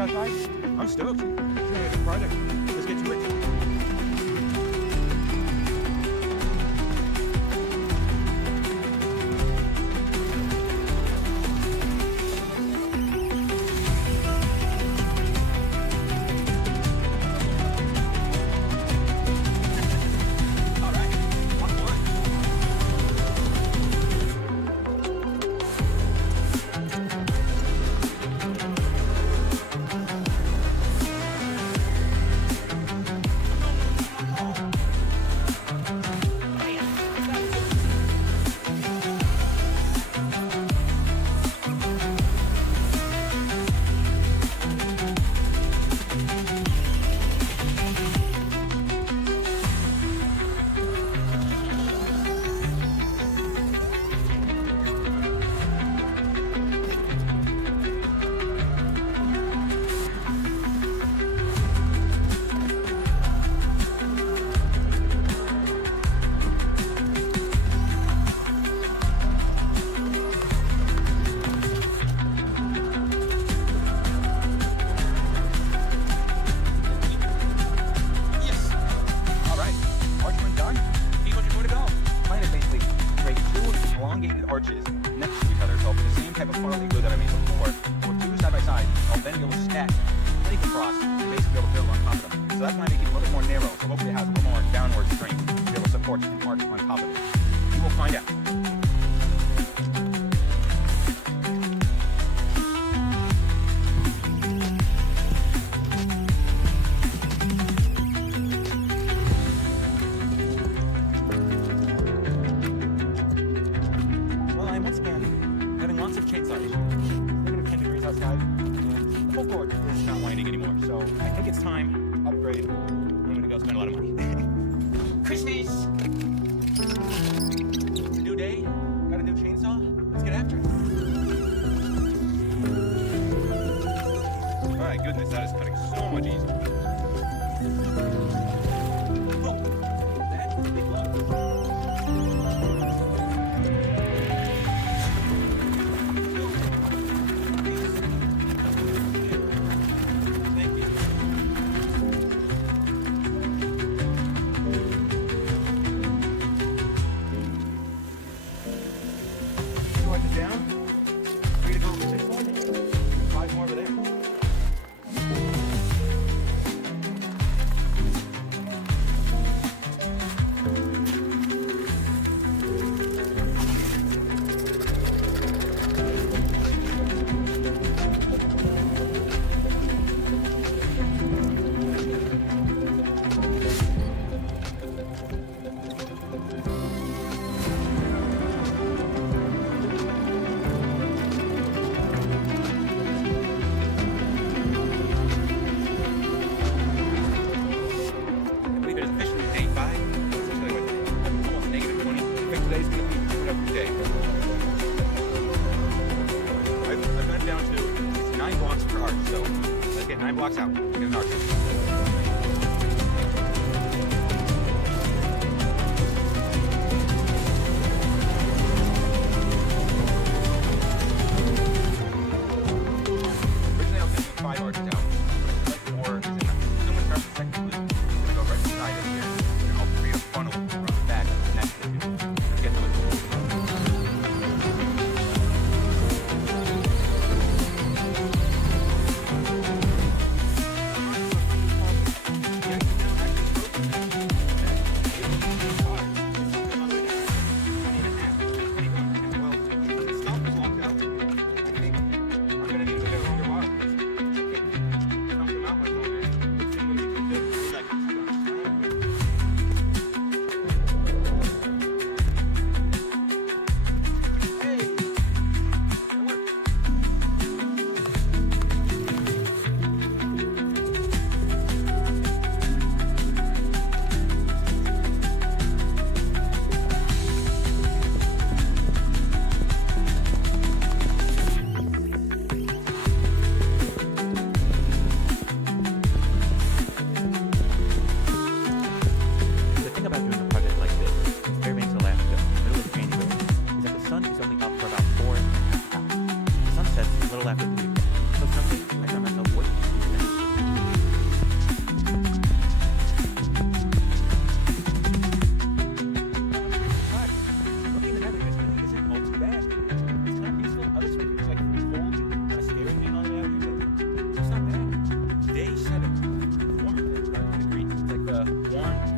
outside? I'm stoked. It's gonna be a good project. Let's get to it. Arches next to each other, so I'll put the same type of funnel igloo that I made before. We'll do side by side. I'll then be able to stack length across and basically be able to build on top of them. So that's why I make it a little bit more narrow, so hopefully it has a little more downward strength to be able to support and mark on top of it. You will find out. Outside, and the whole court is not winding anymore, so I think it's time to upgrade. I'm gonna go spend a lot of money. Christmas! It's a new day, got a new chainsaw, let's get after it. Oh my goodness, that is cutting so much easier. Oh, that's a big log. Down, free to go for 6 more, 5 more over there. Today's going to be a productive day. I've gone down to 9 blocks per arch, so let's get 9 blocks out and get an arch. Originally I was going to do 5 arches out, but I feel like 4 is enough. So I'm going to start the second loop. I'm going to go right beside it here, and I'll create a funnel from the back and connect it to get to it.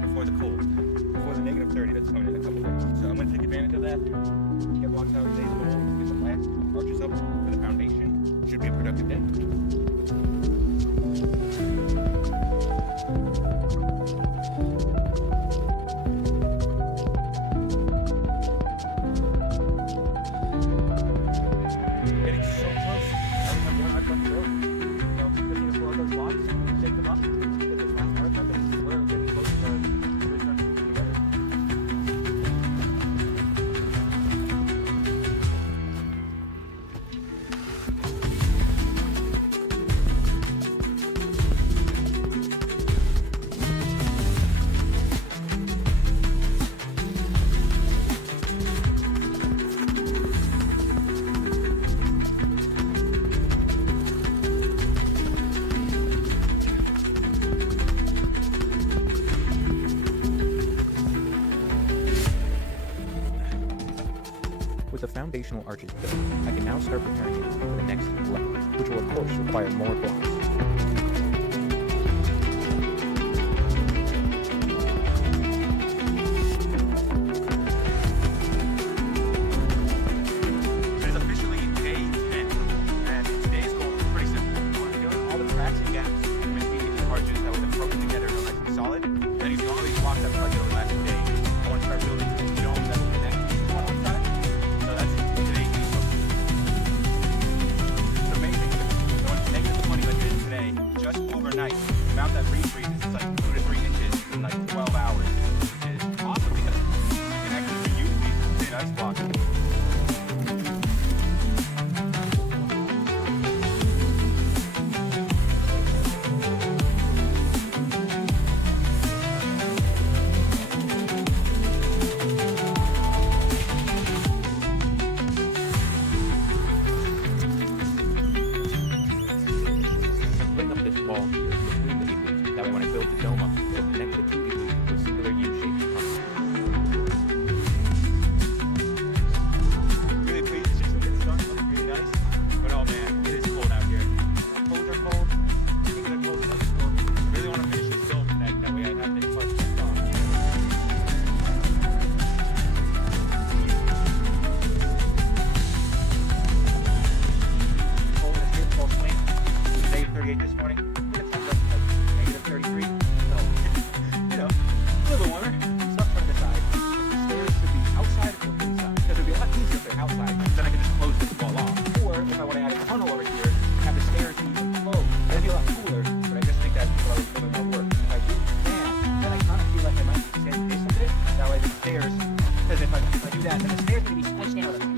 before the cold, before the -30 that's coming in a couple days. So I'm going to take advantage of that, get blocks out today's goal, get some last arches up for the foundation. Should be a productive day. With the foundational arches built, I can now start preparing it for the next level, which will of course require more blocks. It is officially day 10, and today's goal is pretty simple. I want to fill in all the cracks and gaps between the arches that would have broken together and are nice and solid. Then using all these blocks I've collected over the last day, I want to start building a dome that will connect each one on one side. So that's today's main focus. The main thing is going to -20 like it is today, just overnight. The amount that refreezes is like 2 to 3 inches in like 12 hours, which is awesome because you can actually reuse these thin ice blocks. Wall here between the igloos. That way when I build the dome up, it will connect the two igloos to a singular U-shaped tunnel. Really pleased, it's just a good start, looking really nice. But oh man, it is cold out here. The cold are cold, things are cold, it's cold. I really want to finish this dome tonight, that way I have this part checked off. Cold is here, full swing. Day 38 this morning. -33, so, you know, a little warmer. Stuff from the side. The stairs should be outside or inside, because it would be a lot easier if they're outside, then I can just close this wall off. Or if I want to add a tunnel over here, have the stairs even closed. That'd be a lot cooler, but I just think that's a little more work. If I do that, then I kind of feel like I might extend this a bit. That way the stairs, because if I do that, then the stairs can be squished in a little.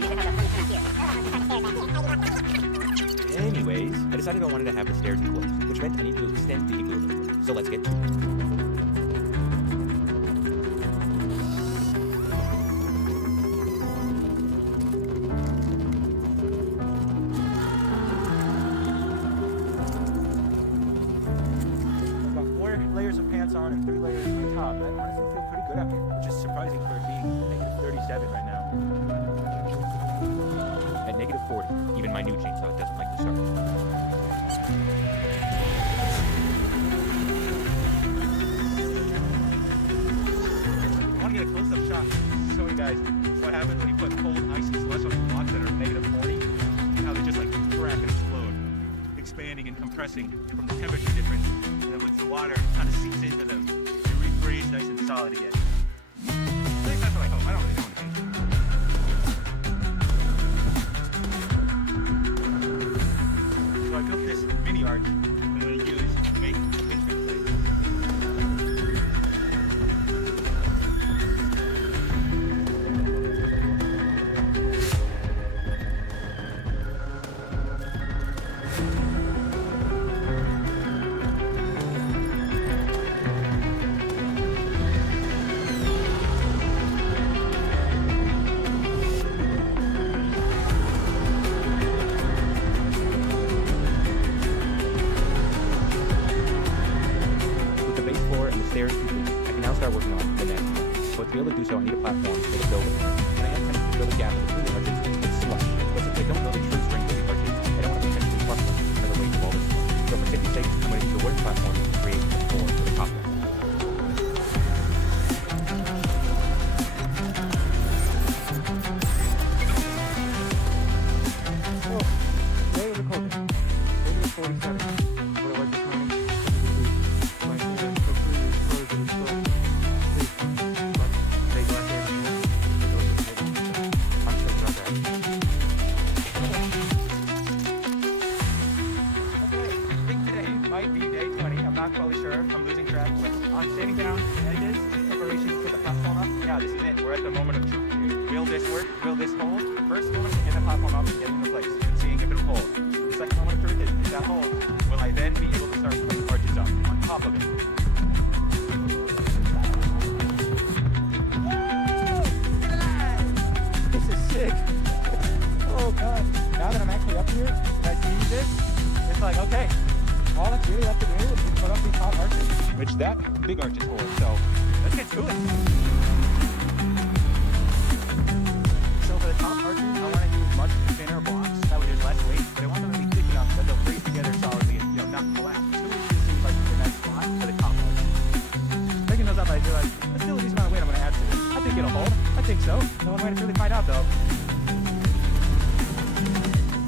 Anyways, I decided I wanted to have the stairs closed, which meant I needed to extend the igloo a little. So let's get to it. I've got 4 layers of pants on and 3 layers on top. I honestly feel pretty good out here, which is surprising for it being -37 right now. At -40, even my new chainsaw doesn't like to start. I want to get a close-up shot to show you guys what happens when you put cold ice and slush on the blocks that are -40, and how they just like crack and explode, expanding and compressing from the temperature difference. And then once the water kind of seeps into them, they refreeze nice and solid again. I think that's what I hope. I don't really know anything. So I built this mini arch I'm going to use to make a pinch plate. Stairs complete, I can now start working on the next one. But to be able to do so, I need a platform for the building. And I am tempted to build a gap in between the arches with slush. But since I don't know the true strength of the arches, I don't want to potentially crush them under the weight of all this slush. So for safety's sake, I'm going to use a wooden platform to create a floor for the top one. we're at the moment of truth here. Will this work? Will this hold? First moment, get the platform up and get it into place and seeing if it'll hold. The second moment of truth is, if that holds, will I then be able to start putting arches up on top of it? This is sick. Oh god. Now that I'm actually up here and I see this, it's like, okay, all that's really left to do is put up these top arches, which that big arch is for. So let's get to it. So for the top arches, I want to use much thinner blocks. That way there's less weight, but I want them to be thick enough that they'll freeze together solidly and, not collapse. 2 inches seems like the next spot for the top arch. Picking those up, I feel like that's still a decent amount of weight I'm going to add to this. I think it'll hold. I think so. No one way to really find out though.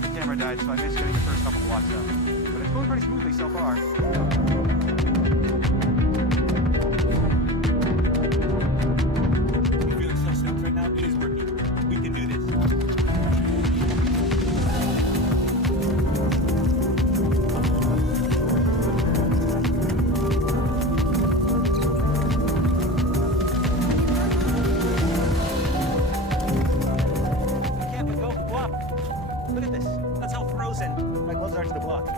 The camera died, so I missed getting the first couple blocks up. But it's going pretty smoothly so far. I'm feeling so stoked right now. It is working. We can do this. I can't let go of the block. Look at this. That's how frozen my gloves are to the block.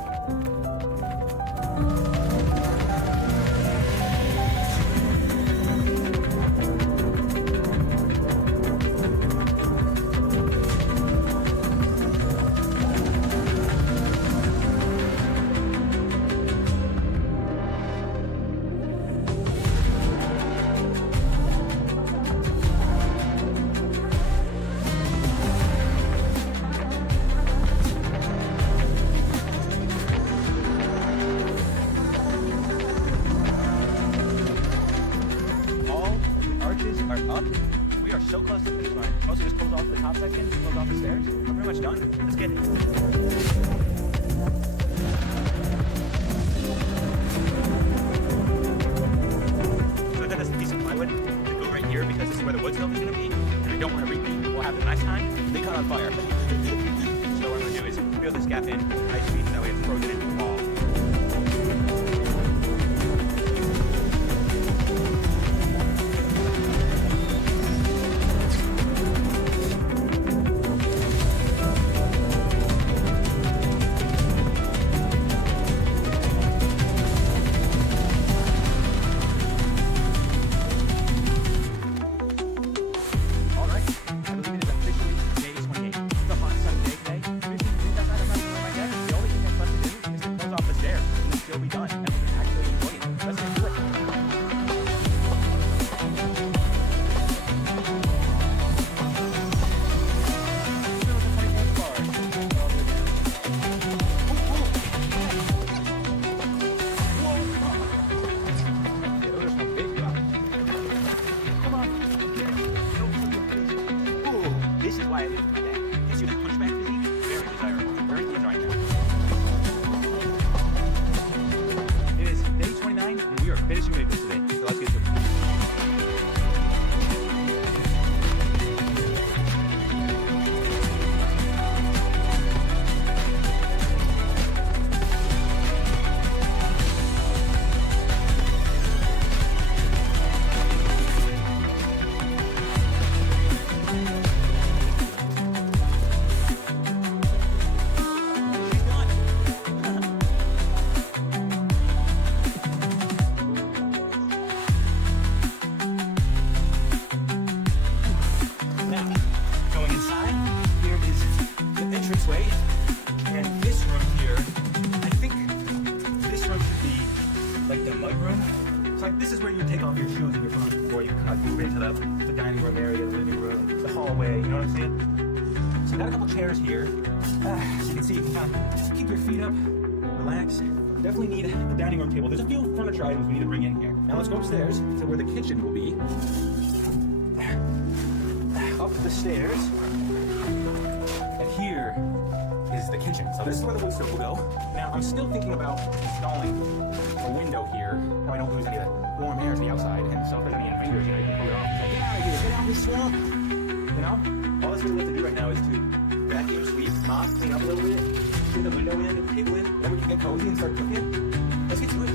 Are up. We are so close to the finish line. Mostly just close off the top section, close off the stairs. We're pretty much done. Let's get it. So I've got this piece of plywood to go right here because this is where the wood stove is going to be, and I don't want to repeat what happened last time. They caught on fire. So what I'm going to do is fill this gap in high speed so that way it's frozen into the wall. This is why I live my day. Gives you that hunchback physique. Very desirable. Very in right now. It is day 29, and we are finishing Igloo today. So let's get to it. This is where you take off your shoes and your boots before you move into the dining room area, the living room, the hallway, you know what I'm saying? So I got a couple chairs here. So you can see, you can kind of keep your feet up, relax. Definitely need a dining room table. There's a few furniture items we need to bring in here. Now let's go upstairs to where the kitchen will be. Up the stairs. And here is the kitchen. So this is where the wood stove will go. Now I'm still thinking about installing a window here. Now I don't lose any of that warm air to the outside. And so if there's any invaders, you can pull it off and say, get out of here, get out of this swamp. You know? All that's really left to do right now is to vacuum, sweep, mop, clean up a little bit, get the window in, the table in, then we can get cozy and start cooking. Let's get to it.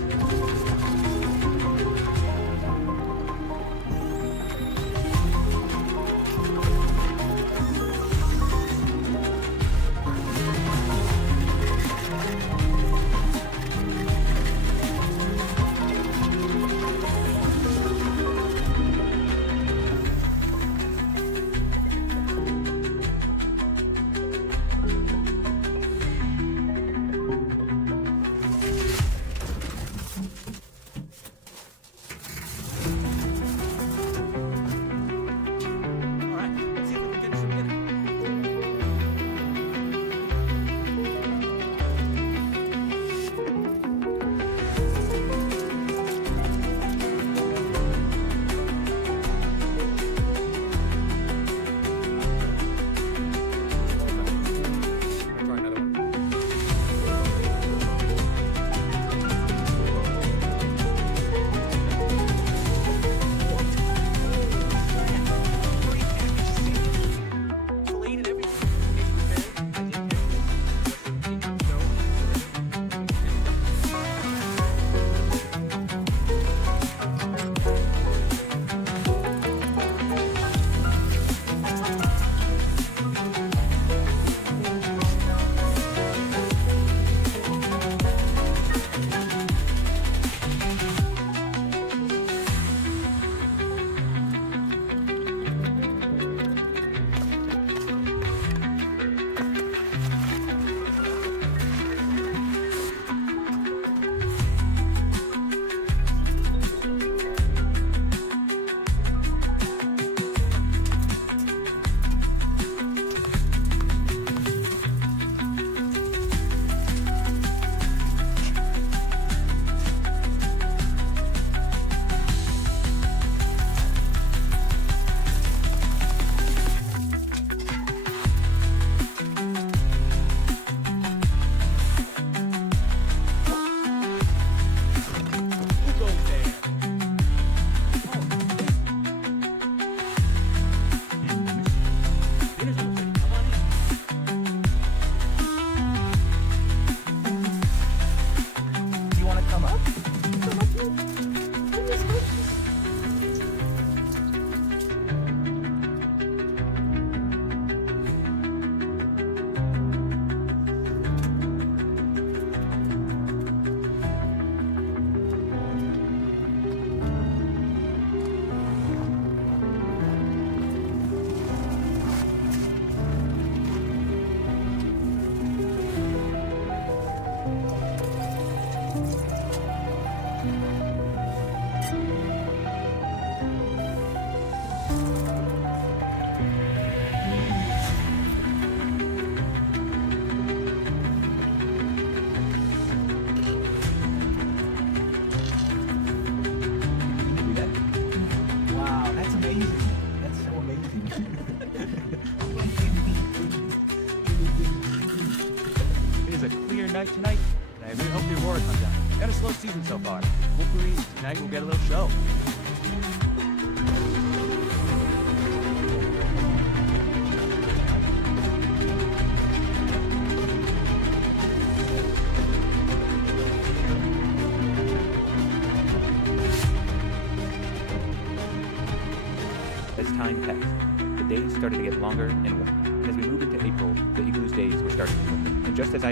night tonight, and I really hope the Aurora comes out. Got a slow season so far. Hopefully tonight we'll get a little show. As time passed, the days started to get longer and warmer. As we moved into April, the Igloo's days were starting to dwindle. And just as I